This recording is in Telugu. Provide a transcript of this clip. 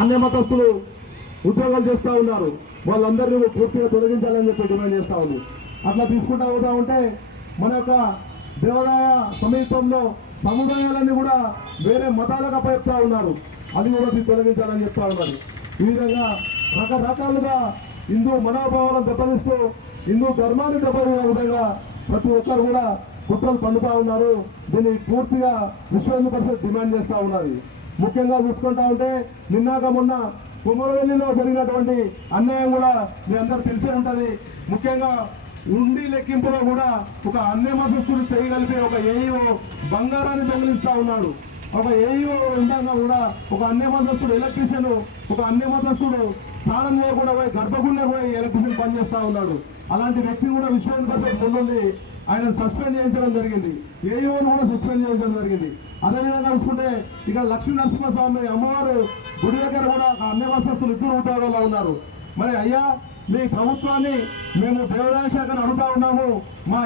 అన్య మతస్థులు ఉద్యోగాలు చేస్తూ ఉన్నారు. వాళ్ళందరినీ పూర్తిగా తొలగించాలని చెప్పి డిమాండ్ చేస్తూ ఉంది. అట్లా తీసుకుంటా పోతా ఉంటే మన యొక్క దేవాలయ సమీపంలో సముదాయాలన్నీ కూడా వేరే మతాలకు అప్పచెప్తా ఉన్నారు. అది కూడా తొలగించాలని చెప్తా ఉన్నారు. ఈ విధంగా రకరకాలుగా హిందూ మనోభావాలను దెబ్బతిస్తూ హిందూ ధర్మాన్ని దెబ్బతిన విధంగా ప్రతి ఒక్కరు కూడా కుట్రలు పండుతా ఉన్నారు. దీన్ని పూర్తిగా విశ్వ హిందూ పరిషత్ డిమాండ్ చేస్తూ ఉన్నది. ముఖ్యంగా చూసుకుంటా ఉంటే నిన్నాక మొన్న కుమరవెల్లిలో జరిగినటువంటి అన్యాయం కూడా మీ అందరూ తెలిసే ఉంటుంది. ముఖ్యంగా ఉండి లెక్కింపులో కూడా ఒక అన్యమస్తుడు చేయగలిపే ఒక ఏఈఓ బంగారాన్ని దొంగిలిస్తూ ఉన్నాడు. ఒక ఏఈఓ ఉండగా కూడా ఒక అన్యమతస్తుడు ఎలక్ట్రీషియన్ ఒక అన్యమతస్తుడు స్నానం చేయకుండా పోయి గర్భగుండె పోయి ఎలక్ట్రీషియన్ పనిచేస్తూ ఉన్నాడు. అలాంటి వ్యక్తిని కూడా విశ్వం పరిషత్ ముందుండి ఆయన సస్పెండ్ చేయించడం జరిగింది. ఏఈఓని కూడా సస్పెండ్ చేయించడం జరిగింది. అదేవిధంగా చూసుకుంటే ఇక్కడ లక్ష్మీ నరసింహస్వామి అమ్మవారు గుడి దగ్గర కూడా అన్యవసస్తులు ఇద్దరు ఉద్యోగాల్లో ఉన్నారు. మరి అయ్యా మీ ప్రభుత్వాన్ని మేము దేవాదాయ శాఖను అడుగుతా ఉన్నాము. మా